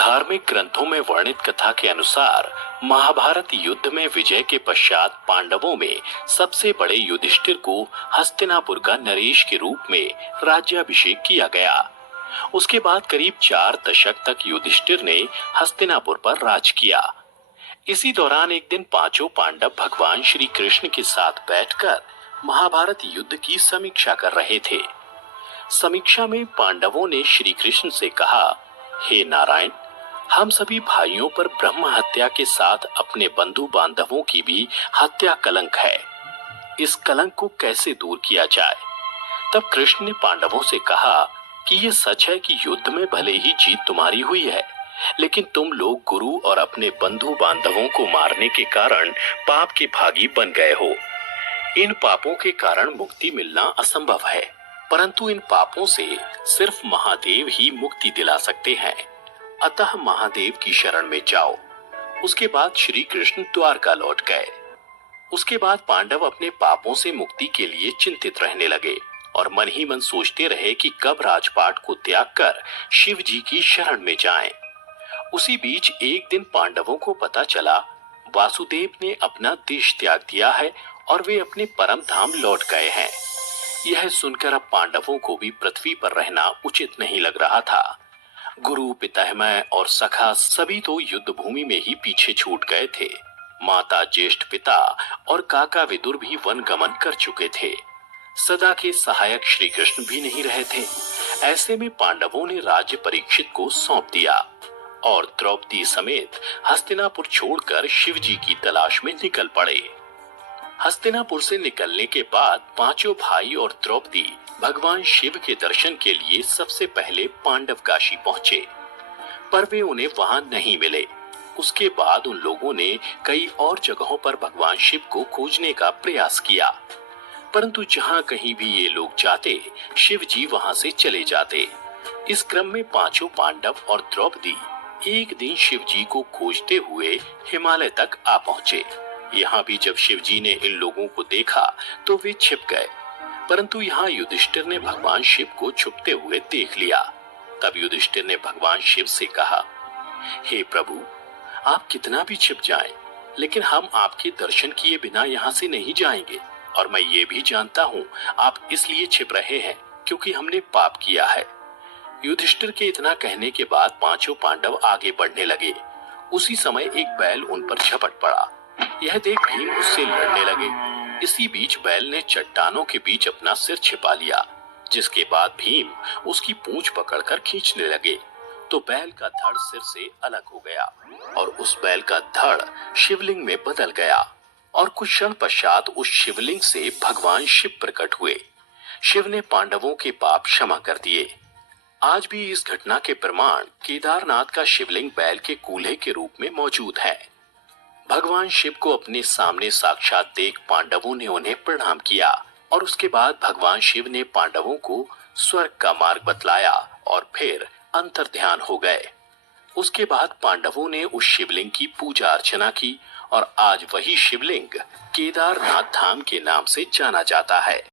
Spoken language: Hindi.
धार्मिक ग्रंथों में वर्णित कथा के अनुसार महाभारत युद्ध में विजय के पश्चात पांडवों में सबसे बड़े युधिष्ठिर को हस्तिनापुर का नरेश के रूप में राज्याभिषेक किया गया। उसके बाद करीब 4 दशक तक युधिष्ठिर ने हस्तिनापुर पर राज किया। इसी दौरान एक दिन पांचों पांडव भगवान श्री कृष्ण के साथ बैठकर महाभारत युद्ध की समीक्षा कर रहे थे। समीक्षा में पांडवों ने श्री कृष्ण से कहा, हे नारायण, हम सभी भाइयों पर ब्रह्म हत्या के साथ अपने बंधु बांधवों की भी हत्या कलंक है। इस कलंक को कैसे दूर किया जाए? तब कृष्ण ने पांडवों से कहा कि ये सच है कि युद्ध में भले ही जीत तुम्हारी हुई है, लेकिन तुम लोग गुरु और अपने बंधु बांधवों को मारने के कारण पाप के भागी बन गए हो। इन पापों के कारण मुक्ति मिलना असंभव है, परंतु इन पापों से सिर्फ महादेव ही मुक्ति दिला सकते हैं। अतः महादेव की शरण में जाओ। उसके बाद श्री कृष्ण द्वारका लौट गए। उसके बाद पांडव अपने पापों से मुक्ति के लिए चिंतित रहने लगे और मन ही मन सोचते रहे कि कब राजपाट को त्याग कर शिव जी की शरण में जाएं। उसी बीच एक दिन पांडवों को पता चला वासुदेव ने अपना देश त्याग दिया है और वे अपने परम धाम लौट गए हैं। यह सुनकर अब पांडवों को भी पृथ्वी पर रहना उचित नहीं लग रहा था। गुरु, पितामह और सखा सभी तो युद्ध भूमि में ही पीछे छूट गए थे। माता, ज्येष्ठ पिता और काका विदुर भी वन गमन कर चुके थे। सदा के सहायक श्री कृष्ण भी नहीं रहे थे। ऐसे में पांडवों ने राज्य परीक्षित को सौंप दिया और द्रौपदी समेत हस्तिनापुर छोड़कर शिव जी की तलाश में निकल पड़े। हस्तिनापुर से निकलने के बाद पांचों भाई और द्रौपदी भगवान शिव के दर्शन के लिए सबसे पहले पांडव काशी पहुंचे, पर वे उन्हें वहां नहीं मिले। उसके बाद उन लोगों ने कई और जगहों पर भगवान शिव को खोजने का प्रयास किया, परंतु जहां कहीं भी ये लोग जाते, शिव जी वहां से चले जाते। इस क्रम में पांचों पांडव और द्रौपदी एक दिन शिव जी को खोजते हुए हिमालय तक आ पहुंचे। यहाँ भी जब शिव जी ने इन लोगों को देखा तो वे छिप गए, परंतु यहाँ युधिष्ठिर ने भगवान शिव को छुपते हुए देख लिया। तब युधिष्ठिर ने भगवान शिव से कहा, हे प्रभु, आप कितना भी छिप जाएं, लेकिन हम आपके दर्शन किए बिना यहाँ से नहीं जाएंगे। और मैं ये भी जानता हूँ आप इसलिए छिप रहे हैं क्योंकि हमने पाप किया है। युधिष्ठिर के इतना कहने के बाद पांचों पांडव आगे बढ़ने लगे। उसी समय एक बैल उन पर झपट पड़ा। यह देख भीम उससे लड़ने लगे। इसी बीच बैल ने चट्टानों के बीच अपना सिर छिपा लिया, जिसके बाद भीम उसकी पूंछ पकड़कर खींचने लगे तो बैल का धड़ सिर से अलग हो गया और उस बैल का धड़ शिवलिंग में बदल गया और कुछ क्षण पश्चात उस शिवलिंग से भगवान शिव प्रकट हुए। शिव ने पांडवों के पाप क्षमा कर दिए। आज भी इस घटना के प्रमाण केदारनाथ का शिवलिंग बैल के कूल्हे के रूप में मौजूद है। भगवान शिव को अपने सामने साक्षात देख पांडवों ने उन्हें प्रणाम किया और उसके बाद भगवान शिव ने पांडवों को स्वर्ग का मार्ग बतलाया और फिर अंतर्ध्यान हो गए। उसके बाद पांडवों ने उस शिवलिंग की पूजा अर्चना की और आज वही शिवलिंग केदारनाथ धाम के नाम से जाना जाता है।